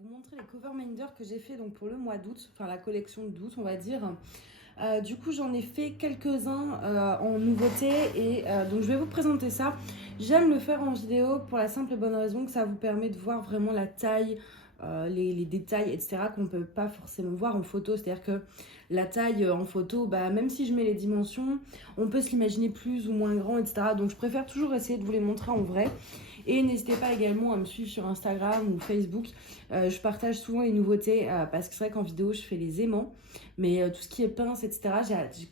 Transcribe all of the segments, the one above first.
vous montrer les cover Minder que j'ai fait donc pour le mois d'août, enfin la collection d'août on va dire. Du coup j'en ai fait quelques-uns en nouveauté et donc je vais vous présenter ça. J'aime le faire en vidéo pour la simple et bonne raison que ça vous permet de voir vraiment la taille, les détails etc. qu'on ne peut pas forcément voir en photo. C'est-à-dire que la taille en photo, bah, même si je mets les dimensions, on peut se l'imaginer plus ou moins grand etc. Donc je préfère toujours essayer de vous les montrer en vrai. Et n'hésitez pas également à me suivre sur Instagram ou Facebook. Je partage souvent les nouveautés parce que c'est vrai qu'en vidéo, je fais les aimants. Mais tout ce qui est pince, etc.,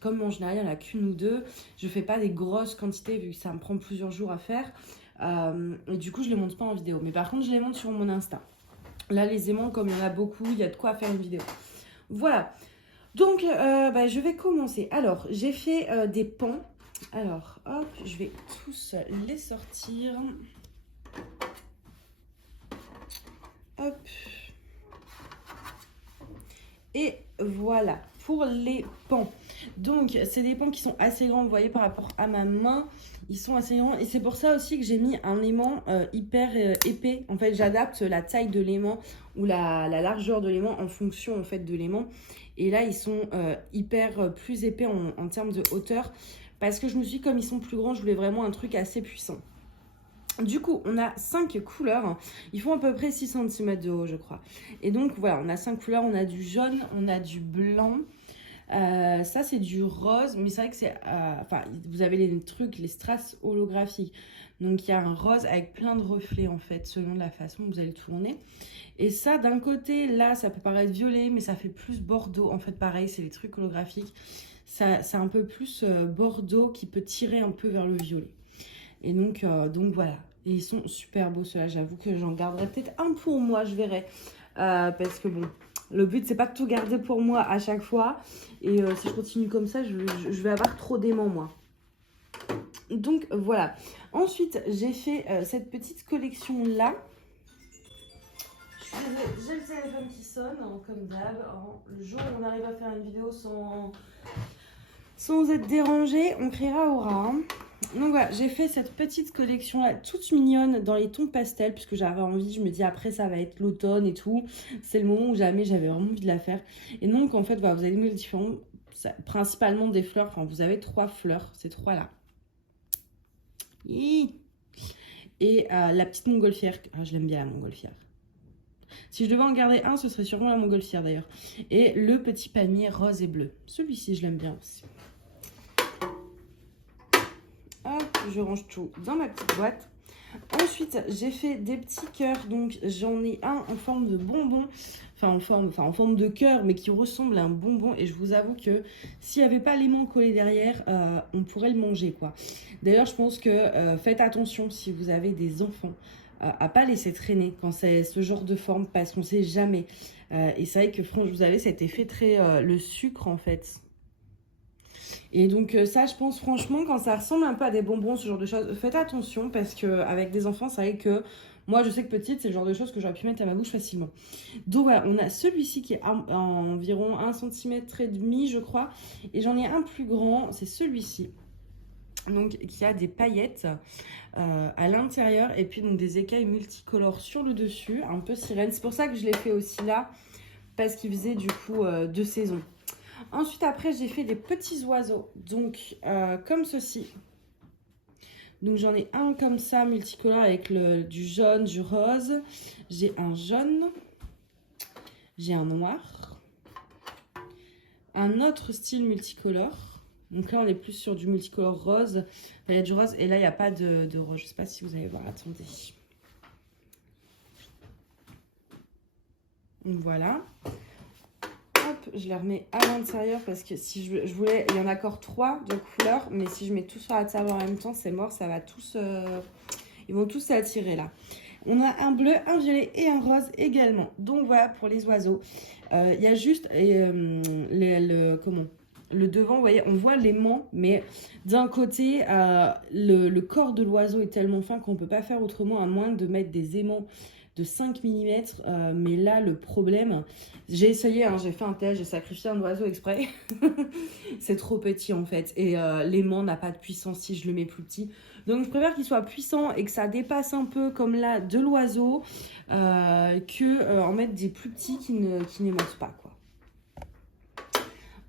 comme en général, il n'y en a qu'une ou deux. Je ne fais pas des grosses quantités vu que ça me prend plusieurs jours à faire. Et du coup, je ne les monte pas en vidéo. Mais par contre, je les monte sur mon Insta. Là, les aimants, comme il y en a beaucoup, il y a de quoi faire une vidéo. Voilà. Donc, je vais commencer. Alors, j'ai fait des pans. Alors, hop, je vais tous les sortir. Hop. Et voilà, pour les pans. Donc, c'est des pans qui sont assez grands, vous voyez, par rapport à ma main. Ils sont assez grands. Et c'est pour ça aussi que j'ai mis un aimant hyper épais. En fait, j'adapte la taille de l'aimant ou la largeur de l'aimant en fonction, en fait, de l'aimant. Et là, ils sont hyper plus épais en termes de hauteur. Parce que je me suis dit, comme ils sont plus grands, je voulais vraiment un truc assez puissant. Du coup, on a 5 couleurs. Ils font à peu près 6 cm de haut, je crois. Et donc, voilà, on a 5 couleurs. On a du jaune, on a du blanc. Ça, c'est du rose. Mais c'est vrai que c'est... vous avez les trucs, les strass holographiques. Donc, il y a un rose avec plein de reflets, en fait, selon la façon dont vous allez tourner. Et ça, d'un côté, là, ça peut paraître violet, mais ça fait plus bordeaux. En fait, pareil, c'est les trucs holographiques. C'est un peu plus bordeaux qui peut tirer un peu vers le violet. Et donc voilà. Et ils sont super beaux ceux-là. J'avoue que j'en garderai peut-être un pour moi, je verrai. Parce que bon, le but c'est pas de tout garder pour moi à chaque fois. Et si je continue comme ça, je vais avoir trop d'aimants moi. Donc voilà. Ensuite, j'ai fait cette petite collection-là. J'ai le téléphone qui sonne, hein, comme d'hab. Le jour où on arrive à faire une vidéo sans être dérangé, on criera au rat. Hein. Donc voilà, j'ai fait cette petite collection là, toute mignonne dans les tons pastels, puisque j'avais envie, je me dis après ça va être l'automne et tout. C'est le moment où j'avais vraiment envie de la faire. Et donc en fait, voilà, vous avez des modèles différents, principalement des fleurs. Enfin, vous avez 3 fleurs, ces 3 là. Et la petite montgolfière, je l'aime bien la montgolfière. Si je devais en garder un, ce serait sûrement la montgolfière d'ailleurs. Et le petit palmier rose et bleu. Celui-ci, je l'aime bien aussi. Hop, je range tout dans ma petite boîte. Ensuite, j'ai fait des petits cœurs. Donc, j'en ai un en forme de bonbon. En forme de cœur, mais qui ressemble à un bonbon. Et je vous avoue que s'il n'y avait pas l'aimant collé derrière, on pourrait le manger, quoi. D'ailleurs, je pense que faites attention si vous avez des enfants à pas laisser traîner quand c'est ce genre de forme, parce qu'on sait jamais. Et c'est vrai que franchement, vous avez cet effet très le sucre en fait. Et donc ça, je pense franchement, quand ça ressemble un peu à des bonbons, ce genre de choses, faites attention parce qu'avec des enfants, c'est vrai que moi, je sais que petite, c'est le genre de choses que j'aurais pu mettre à ma bouche facilement. Donc voilà, on a celui-ci qui est environ 1,5 cm, je crois. Et j'en ai un plus grand, c'est celui-ci. Donc qui a des paillettes à l'intérieur et puis donc des écailles multicolores sur le dessus, un peu sirène. C'est pour ça que je l'ai fait aussi là, parce qu'il faisait du coup 2 saisons. Ensuite, après, j'ai fait des petits oiseaux, donc comme ceci. Donc j'en ai un comme ça, multicolore, avec du jaune, du rose. J'ai un jaune, j'ai un noir, un autre style multicolore. Donc là, on est plus sur du multicolore rose. Il y a du rose et là, il n'y a pas de rose. Je ne sais pas si vous allez voir. Attendez. Donc voilà. Hop, je les remets à l'intérieur parce que si je voulais... Il y en a encore 3 de couleurs. Mais si je mets tout sur la table en même temps, c'est mort. Ça va tous... Ils vont tous s'attirer là. On a un bleu, un violet et un rose également. Donc voilà pour les oiseaux. Il y a juste... le devant, vous voyez, on voit l'aimant, mais d'un côté, le corps de l'oiseau est tellement fin qu'on ne peut pas faire autrement à moins de mettre des aimants de 5 mm. Mais là, le problème, j'ai essayé, hein, j'ai fait un test, j'ai sacrifié un oiseau exprès. C'est trop petit en fait. Et l'aimant n'a pas de puissance si je le mets plus petit. Donc je préfère qu'il soit puissant et que ça dépasse un peu comme là de l'oiseau que en mettre des plus petits qui n'aimantent pas, quoi.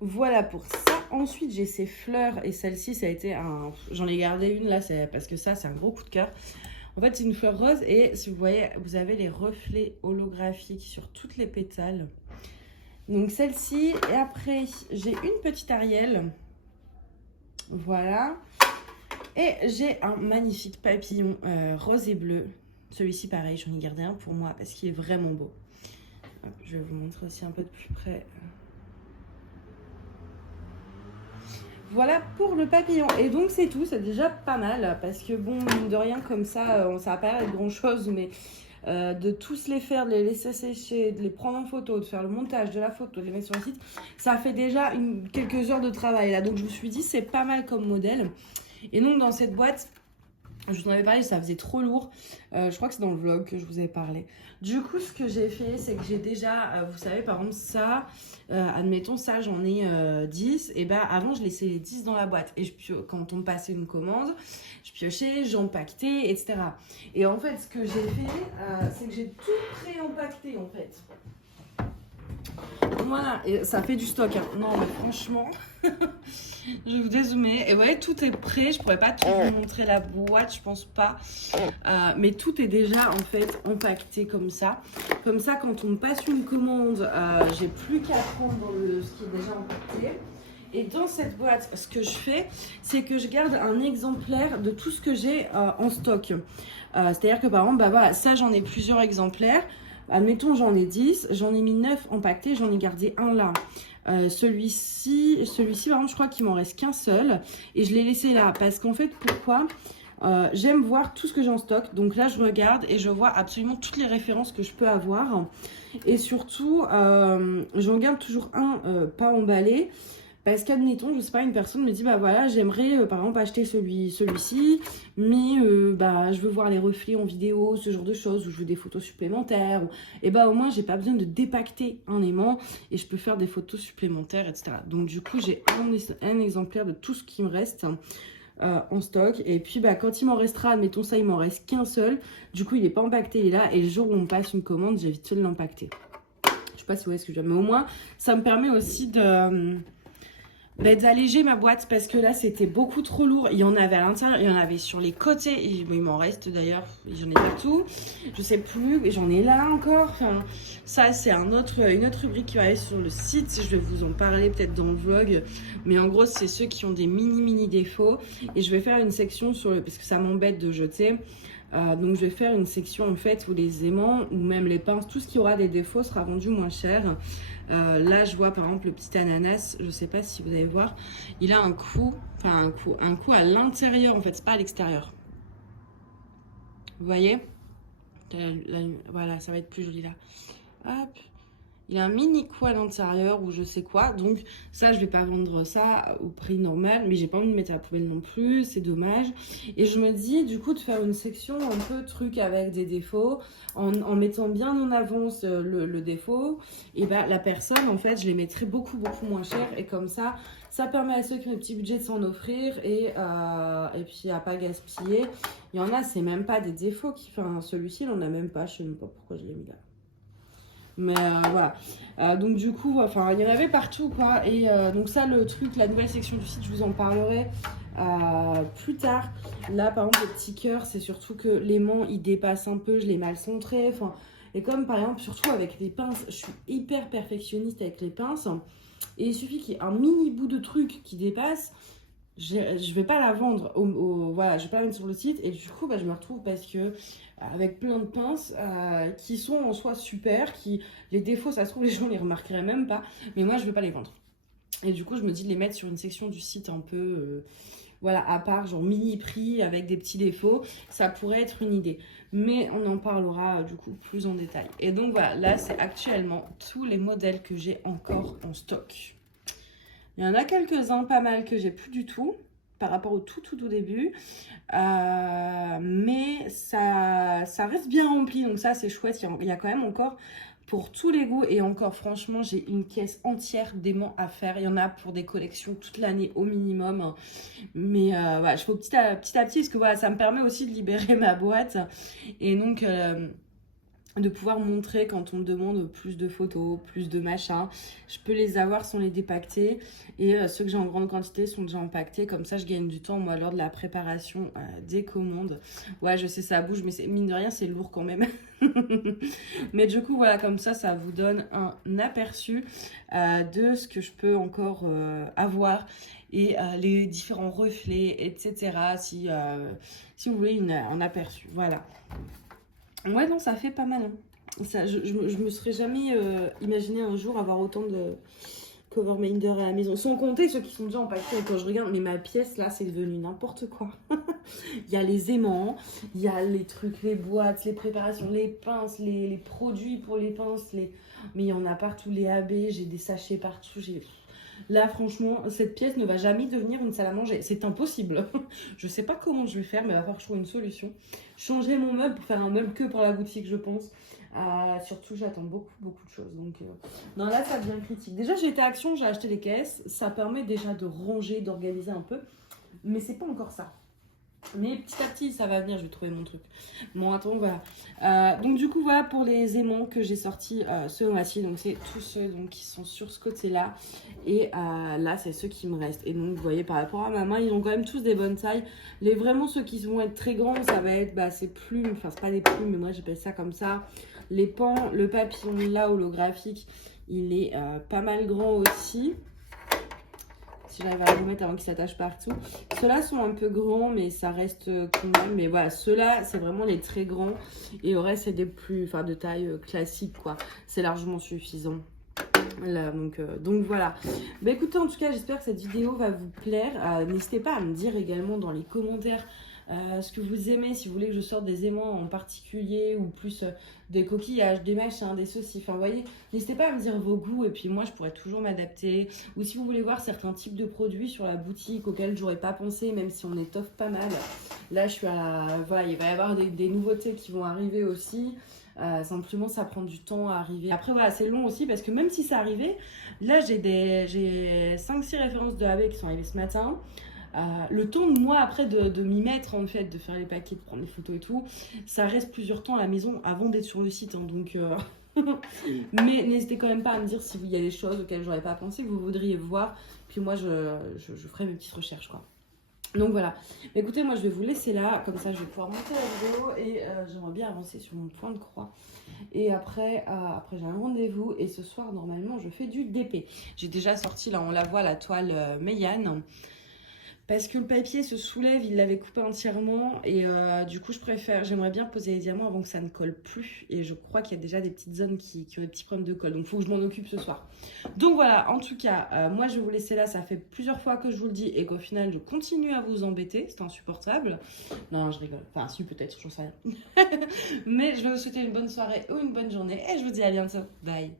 Voilà pour ça. Ensuite, j'ai ces fleurs et celle-ci, ça a été un... J'en ai gardé une là, parce que ça, c'est un gros coup de cœur. En fait, c'est une fleur rose et si vous voyez, vous avez les reflets holographiques sur toutes les pétales. Donc celle-ci. Et après, j'ai une petite Ariel. Voilà. Et j'ai un magnifique papillon rose et bleu. Celui-ci, pareil, j'en ai gardé un pour moi parce qu'il est vraiment beau. Hop, je vais vous montrer aussi un peu de plus près. Voilà pour le papillon. Et donc c'est tout, c'est déjà pas mal. Parce que bon, mine de rien, comme ça, ça va pas être grand chose. Mais de tous les faire, de les laisser sécher, de les prendre en photo, de faire le montage de la photo, de les mettre sur le site, ça fait déjà quelques heures de travail là. Donc je me suis dit, c'est pas mal comme modèle. Et donc dans cette boîte, je vous en avais parlé, ça faisait trop lourd. Je crois que c'est dans le vlog que je vous avais parlé. Du coup, ce que j'ai fait, c'est que j'ai déjà, vous savez, par exemple, ça, admettons, ça, j'en ai 10. Et ben avant, je laissais les 10 dans la boîte. Et quand on me passait une commande, je piochais, j'empaquetais, etc. Et en fait, ce que j'ai fait, c'est que j'ai tout pré-empaqueté, en fait. Voilà, et ça fait du stock, hein. Non, mais franchement, je vais vous dézoomer. Et ouais, tout est prêt. Je pourrais pas tout vous montrer la boîte, je pense pas. Mais tout est déjà en fait empaqueté comme ça. Comme ça, quand on me passe une commande, j'ai plus qu'à prendre ce qui est déjà empaqueté. Et dans cette boîte, ce que je fais, c'est que je garde un exemplaire de tout ce que j'ai en stock. C'est-à-dire que par exemple, bah voilà, ça j'en ai plusieurs exemplaires. Admettons, j'en ai 10, j'en ai mis 9 empaquetés, j'en ai gardé un là. Celui-ci, par exemple, je crois qu'il m'en reste qu'un seul. Et je l'ai laissé là. Parce qu'en fait, pourquoi j'aime voir tout ce que j'ai en stock. Donc là, je regarde et je vois absolument toutes les références que je peux avoir. Et surtout, j'en garde toujours un pas emballé. Parce qu'admettons, je sais pas, une personne me dit, bah voilà, j'aimerais par exemple acheter celui-ci, mais bah je veux voir les reflets en vidéo, ce genre de choses, ou je veux des photos supplémentaires. Et bah au moins, j'ai pas besoin de dépacter un aimant et je peux faire des photos supplémentaires, etc. Donc du coup, j'ai un exemplaire de tout ce qui me reste en stock. Et puis bah quand il m'en restera, admettons ça, il m'en reste qu'un seul. Du coup, il est pas empaqueté, il est là. Et le jour où on me passe une commande, j'évite de l'empaqueter. Je sais pas si vous voyez ce que je veux dire, mais au moins, ça me permet aussi d'alléger ma boîte parce que là c'était beaucoup trop lourd. Il y en avait à l'intérieur, il y en avait sur les côtés, et il m'en reste d'ailleurs, j'en ai partout, je sais plus, mais j'en ai là encore. Enfin, ça c'est une autre rubrique qui va aller sur le site, je vais vous en parler peut-être dans le vlog, mais en gros c'est ceux qui ont des mini défauts et je vais faire une section sur parce que ça m'embête de jeter. Donc je vais faire une section en fait où les aimants ou même les pinces, tout ce qui aura des défauts sera vendu moins cher. Là je vois par exemple le petit ananas, je sais pas si vous allez voir, il a un coup à l'intérieur en fait, c'est pas à l'extérieur. Vous voyez, voilà, ça va être plus joli là. Hop. Il a un mini coup à l'intérieur ou je sais quoi. Donc ça, je vais pas vendre ça au prix normal. Mais j'ai pas envie de mettre à la poubelle non plus. C'est dommage. Et je me dis du coup de faire une section un peu truc avec des défauts. En mettant bien en avance le défaut. Et bah la personne, en fait, je les mettrai beaucoup moins cher. Et comme ça permet à ceux qui ont des petits budgets de s'en offrir. Et puis à pas gaspiller. Il y en a, c'est même pas des défauts. Enfin, celui-ci, il en a même pas. Je sais même pas pourquoi je l'ai mis là. Mais voilà, donc du coup, enfin, il y en avait partout quoi. Et donc ça, le truc, la nouvelle section du site, je vous en parlerai plus tard. Là, par exemple, les petits cœurs, c'est surtout que l'aimant, il dépasse un peu, je l'ai mal centré. Enfin, et comme par exemple, surtout avec les pinces, je suis hyper perfectionniste avec les pinces. Et il suffit qu'il y ait un mini bout de truc qui dépasse. Je vais pas la vendre, voilà, je vais pas la mettre sur le site. Et du coup, bah, je me retrouve parce que avec plein de pinces qui sont en soi super, les défauts, ça se trouve, les gens les remarqueraient même pas. Mais moi, je vais pas les vendre. Et du coup, je me dis de les mettre sur une section du site un peu, voilà, à part, genre mini prix avec des petits défauts. Ça pourrait être une idée. Mais on en parlera du coup plus en détail. Et donc voilà, là, c'est actuellement tous les modèles que j'ai encore en stock. Il y en a quelques-uns, pas mal, que j'ai plus du tout. par rapport au tout début. Mais ça reste bien rempli, donc ça c'est chouette. Il y a quand même encore pour tous les goûts, et encore franchement j'ai une caisse entière d'aimants à faire. Il y en a pour des collections toute l'année au minimum, mais voilà, je fais petit à petit parce que voilà, ça me permet aussi de libérer ma boîte, et donc de pouvoir montrer quand on me demande plus de photos, plus de machins. Je peux les avoir sans les dépacter, et ceux que j'ai en grande quantité sont déjà empaquetés, comme ça je gagne du temps moi lors de la préparation des commandes. Ouais, je sais, ça bouge, mais mine de rien c'est lourd quand même. Mais du coup voilà, comme ça vous donne un aperçu de ce que je peux encore avoir, et les différents reflets, etc. Si vous voulez un aperçu, voilà. Ouais, non, ça fait pas mal, hein. Ça, je me serais jamais imaginé un jour avoir autant de cover Minder à la maison. Sans compter ceux qui sont déjà empaquetés. Quand je regarde, mais ma pièce là, c'est devenu n'importe quoi. Il y a les aimants, il y a les trucs, les boîtes, les préparations, les pinces, les produits pour les pinces. Mais il y en a partout, les AB, j'ai des sachets partout. Là, franchement, cette pièce ne va jamais devenir une salle à manger. C'est impossible. Je sais pas comment je vais faire, mais il va falloir que je trouve une solution. Changer mon meuble pour faire un meuble que pour la boutique, je pense. Surtout, j'attends beaucoup de choses. Donc, non, là, ça devient critique. Déjà, j'ai été à Action, j'ai acheté les caisses. Ça permet déjà de ranger, d'organiser un peu. Mais c'est pas encore ça. Mais petit à petit, ça va venir, je vais trouver mon truc. Bon, attends, voilà. Donc, du coup, voilà pour les aimants que j'ai sortis ce mois-ci. Donc, c'est tous ceux donc, qui sont sur ce côté-là. Et là, c'est ceux qui me restent. Et donc, vous voyez, par rapport à ma main, ils ont quand même tous des bonnes tailles. Vraiment, ceux qui vont être très grands, ça va être ces plumes. Enfin, c'est pas des plumes, mais moi, j'appelle ça comme ça. Les pans, le papillon là, holographique, il est pas mal grand aussi. Si j'arrive à le remettre avant qu'il s'attache partout. Ceux-là sont un peu grands, mais ça reste quand même. Mais voilà, ceux-là, c'est vraiment les très grands. Et au reste, c'est des plus, enfin, de taille classique, quoi. C'est largement suffisant. Là, donc voilà. Bah écoutez, en tout cas, j'espère que cette vidéo va vous plaire. N'hésitez pas à me dire également dans les commentaires ce que vous aimez, si vous voulez que je sorte des aimants en particulier, ou plus des coquillages, des machins, des ceci. Enfin, vous voyez, n'hésitez pas à me dire vos goûts, et puis moi, je pourrais toujours m'adapter. Ou si vous voulez voir certains types de produits sur la boutique auxquels j'aurais pas pensé, même si on étoffe pas mal. Là, je suis à... Voilà, il va y avoir des nouveautés qui vont arriver aussi. Simplement, ça prend du temps à arriver. Après, voilà, c'est long aussi parce que même si ça arrivait, là, j'ai 5-6 références de AB qui sont arrivées ce matin. Le temps, moi, après, de m'y mettre, en fait, de faire les paquets, de prendre les photos et tout, ça reste plusieurs temps à la maison avant d'être sur le site. Hein, donc, mais n'hésitez quand même pas à me dire s'il y a des choses auxquelles j'aurais pas pensé, que vous voudriez voir. Puis moi, je ferai mes petites recherches, quoi. Donc voilà, écoutez, moi je vais vous laisser là, comme ça je vais pouvoir monter la vidéo, et j'aimerais bien avancer sur mon point de croix. Et après j'ai un rendez-vous, et ce soir normalement je fais du DP. J'ai déjà sorti, là on la voit, la toile Meiane, parce que le papier se soulève, il l'avait coupé entièrement, et du coup j'aimerais bien poser les diamants avant que ça ne colle plus, et je crois qu'il y a déjà des petites zones qui ont des petits problèmes de colle, donc il faut que je m'en occupe ce soir. Donc voilà, en tout cas, moi je vais vous laisser là, ça fait plusieurs fois que je vous le dis, et qu'au final je continue à vous embêter, c'est insupportable. Non, je rigole, enfin si, peut-être, j'en sais rien. Mais je vais vous souhaiter une bonne soirée ou une bonne journée, et je vous dis à bientôt, bye.